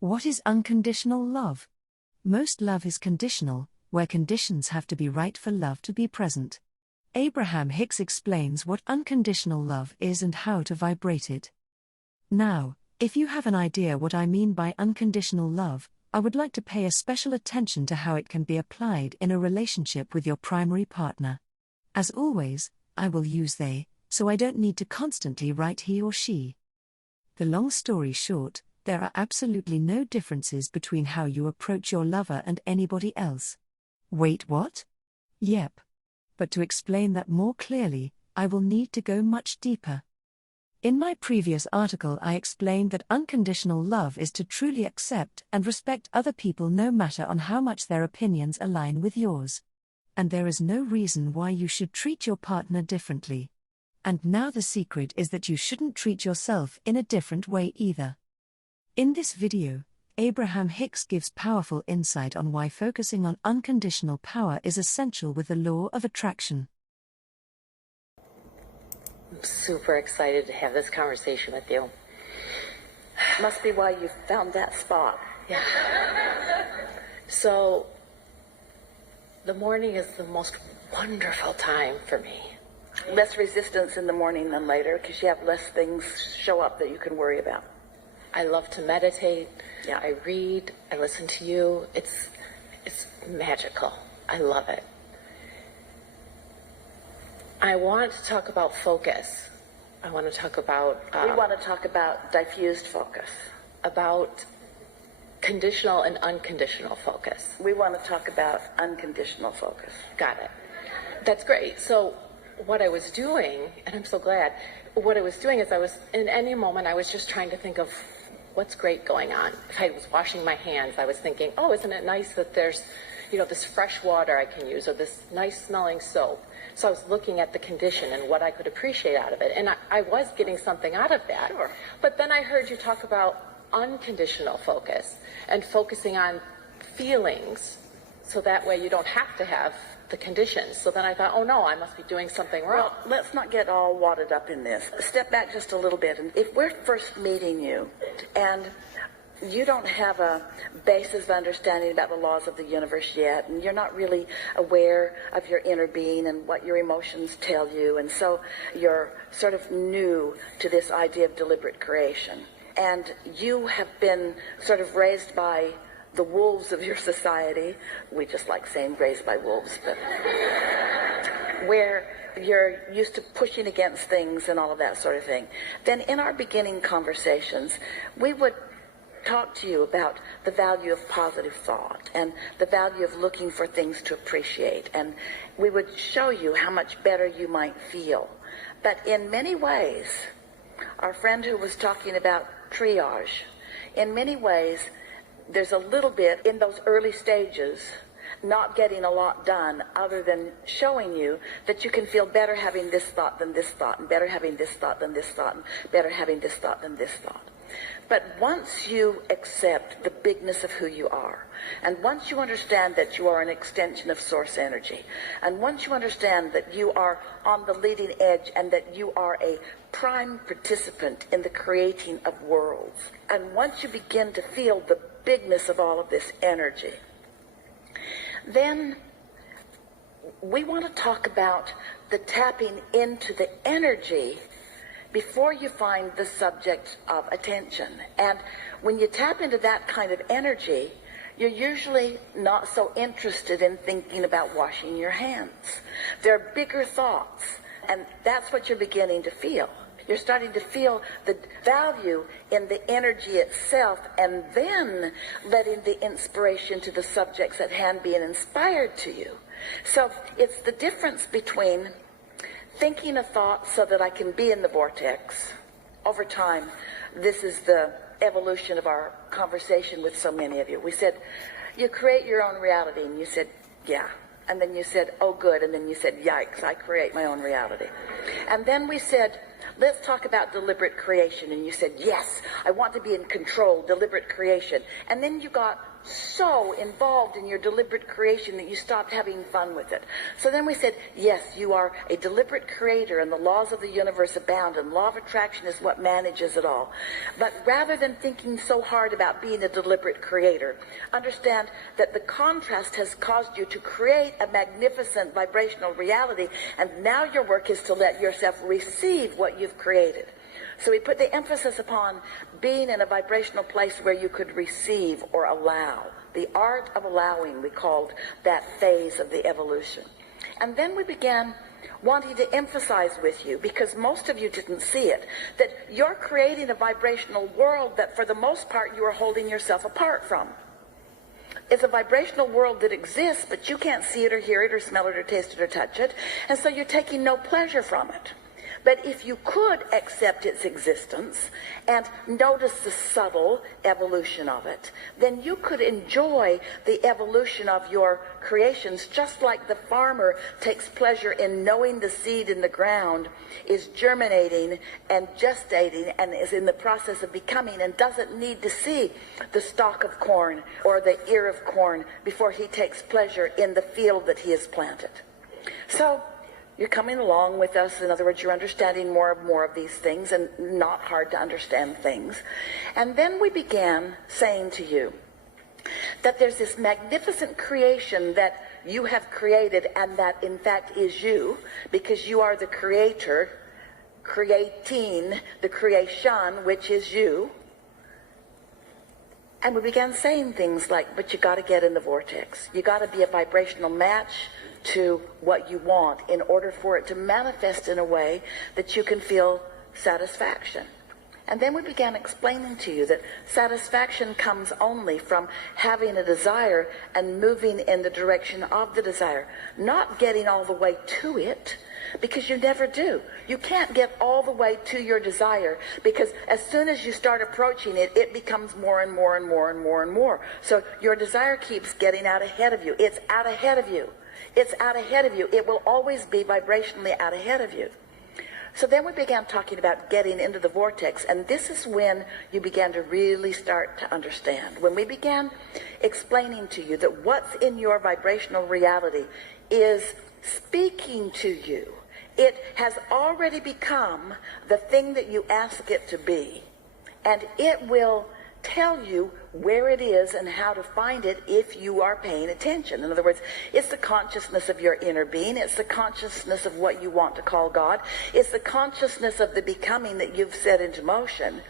What is unconditional love? Most love is conditional, where conditions have to be right for love to be present. Abraham Hicks explains what unconditional love is and how to vibrate it. Now, if you have an idea what I mean by unconditional love, I would like to pay a special attention to how it can be applied in a relationship with your primary partner. As always, I will use they, so I don't need to constantly write he or she. The long story short, there are absolutely no differences between how you approach your lover and anybody else. Wait, what? Yep. But to explain that more clearly, I will need to go much deeper. In my previous article, I explained that unconditional love is to truly accept and respect other people no matter on how much their opinions align with yours. And there is no reason why you should treat your partner differently. And now the secret is that you shouldn't treat yourself in a different way either. In this video, Abraham Hicks gives powerful insight on why focusing on unconditional power is essential with the law of attraction. I'm super excited to have this conversation with you. Must be why you found that spot. Yeah. So, the morning is the most wonderful time for me. Less resistance in the morning than later, because you have less things show up that you can worry about. I love to meditate. Yeah. I read. I listen to you. It's magical. I love it. I want to talk about focus. I want to talk about... we want to talk about diffused focus. About conditional and unconditional focus. We want to talk about unconditional focus. Got it. That's great. So what I was doing, and I'm so glad, what I was doing is in any moment, I was just trying to think of what's great going on. If I was washing my hands, I was thinking, oh, isn't it nice that there's, this fresh water I can use, or this nice smelling soap. So I was looking at the condition and what I could appreciate out of it. And I was getting something out of that. Sure. But then I heard you talk about unconditional focus and focusing on feelings, so that way you don't have to have the conditions. So then I thought, oh no, I must be doing something wrong. Well, let's not get all wadded up in this. Step back just a little bit. And if we're first meeting you and you don't have a basis of understanding about the laws of the universe yet, and you're not really aware of your inner being and what your emotions tell you, and so you're sort of new to this idea of deliberate creation, and you have been sort of raised by the wolves of your society. We just like saying raised by wolves, but where you're used to pushing against things and all of that sort of thing. Then in our beginning conversations, we would talk to you about the value of positive thought and the value of looking for things to appreciate, and we would show you how much better you might feel. But in many ways, our friend who was talking about triage, in many ways, there's a little bit in those early stages not getting a lot done other than showing you that you can feel better having this thought than this thought, and better having this thought than this thought, and better having this thought than this thought. But once you accept the bigness of who you are, and once you understand that you are an extension of source energy, and once you understand that you are on the leading edge and that you are a prime participant in the creating of worlds, and once you begin to feel the bigness of all of this energy, then we want to talk about the tapping into the energy before you find the subject of attention. And when you tap into that kind of energy, you're usually not so interested in thinking about washing your hands. There are bigger thoughts, and that's what you're beginning to feel. You're starting to feel the value in the energy itself, and then letting the inspiration to the subjects at hand being inspired to you. So it's the difference between thinking a thought so that I can be in the vortex. Over time, this is the evolution of our conversation with so many of you. We said, you create your own reality, and you said, yeah. And then you said, oh good, and then you said, yikes, I create my own reality. And then we said, let's talk about deliberate creation, and you said, yes, I want to be in control, deliberate creation. And then you got so involved in your deliberate creation that you stopped having fun with it. So then we said, yes, you are a deliberate creator and the laws of the universe abound and law of attraction is what manages it all. But rather than thinking so hard about being a deliberate creator, understand that the contrast has caused you to create a magnificent vibrational reality, and now your work is to let yourself receive what you've created. So we put the emphasis upon being in a vibrational place where you could receive or allow. The art of allowing, we called that phase of the evolution. And then we began wanting to emphasize with you, because most of you didn't see it, that you're creating a vibrational world that for the most part you are holding yourself apart from. It's a vibrational world that exists, but you can't see it or hear it or smell it or taste it or touch it, and so you're taking no pleasure from it. But if you could accept its existence and notice the subtle evolution of it, then you could enjoy the evolution of your creations, just like the farmer takes pleasure in knowing the seed in the ground is germinating and gestating and is in the process of becoming, and doesn't need to see the stalk of corn or the ear of corn before he takes pleasure in the field that he has planted. So you're coming along with us. In other words, you're understanding more of these things, and not hard to understand things. And then we began saying to you that there's this magnificent creation that you have created, and that in fact is you, because you are the creator, creating the creation, which is you. And we began saying things like, but you got to get in the vortex. You got to be a vibrational match to what you want in order for it to manifest in a way that you can feel satisfaction. And then we began explaining to you that satisfaction comes only from having a desire and moving in the direction of the desire, not getting all the way to it, because you never do. You can't get all the way to your desire, because as soon as you start approaching it, it becomes more and more and more and more and more. So your desire keeps getting out ahead of you. It's out ahead of you. It's out ahead of you. It will always be vibrationally out ahead of you. So then we began talking about getting into the vortex, and this is when you began to really start to understand. When we began explaining to you that what's in your vibrational reality is speaking to you. It has already become the thing that you ask it to be, and it will tell you where it is and how to find it if you are paying attention. In other words, it's the consciousness of your inner being. It's the consciousness of what you want to call God. It's the consciousness of the becoming that you've set into motion.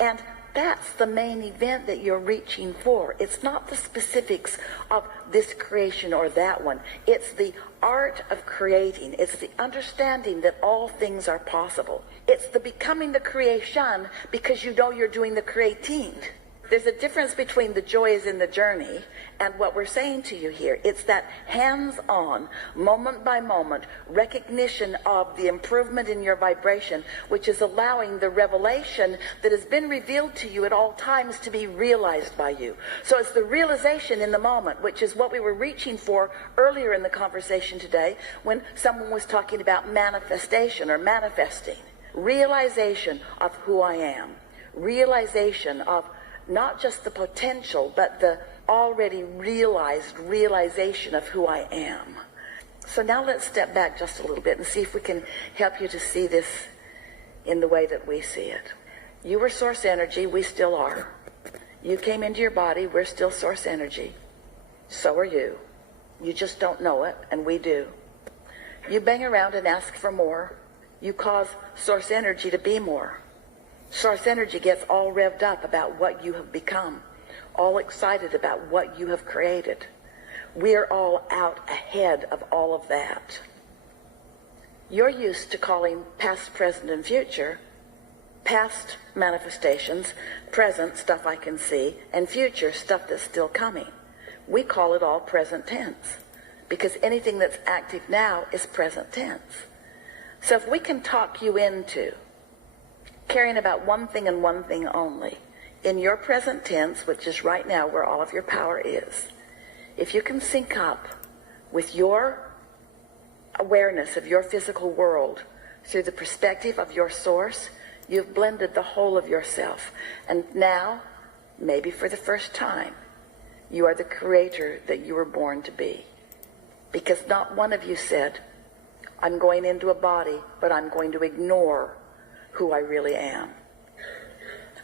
And that's the main event that you're reaching for. It's not the specifics of this creation or that one. It's the art of creating. It's the understanding that all things are possible. It's the becoming the creation, because you know you're doing the creating. There's a difference between the joys in the journey and what we're saying to you here. It's that hands-on, moment by moment recognition of the improvement in your vibration, which is allowing the revelation that has been revealed to you at all times to be realized by you. So it's the realization in the moment, which is what we were reaching for earlier in the conversation today when someone was talking about manifestation or manifesting. Realization of who I am. Realization of not just the potential, but the already realized realization of who I am. So now let's step back just a little bit and see if we can help you to see this in the way that we see it. You were source energy, we still are. You came into your body, we're still source energy. So are you. You just don't know it, and we do. You bang around and ask for more. You cause source energy to be more. Source energy gets all revved up about what you have become, all excited about what you have created. We're all out ahead of all of that. You're used to calling past, present, and future past manifestations, present stuff I can see, and future stuff that's still coming. We call it all present tense, because anything that's active now is present tense. So if we can talk you into caring about one thing and one thing only, in your present tense, which is right now where all of your power is, if you can sync up with your awareness of your physical world through the perspective of your source, you've blended the whole of yourself. And now, maybe for the first time, You are the creator that you were born to be. Because not one of you said, I'm going into a body, but I'm going to ignore who I really am.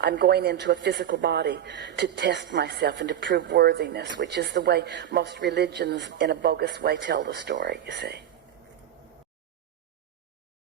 I'm going into a physical body to test myself and to prove worthiness, which is the way most religions in a bogus way tell the story, you see.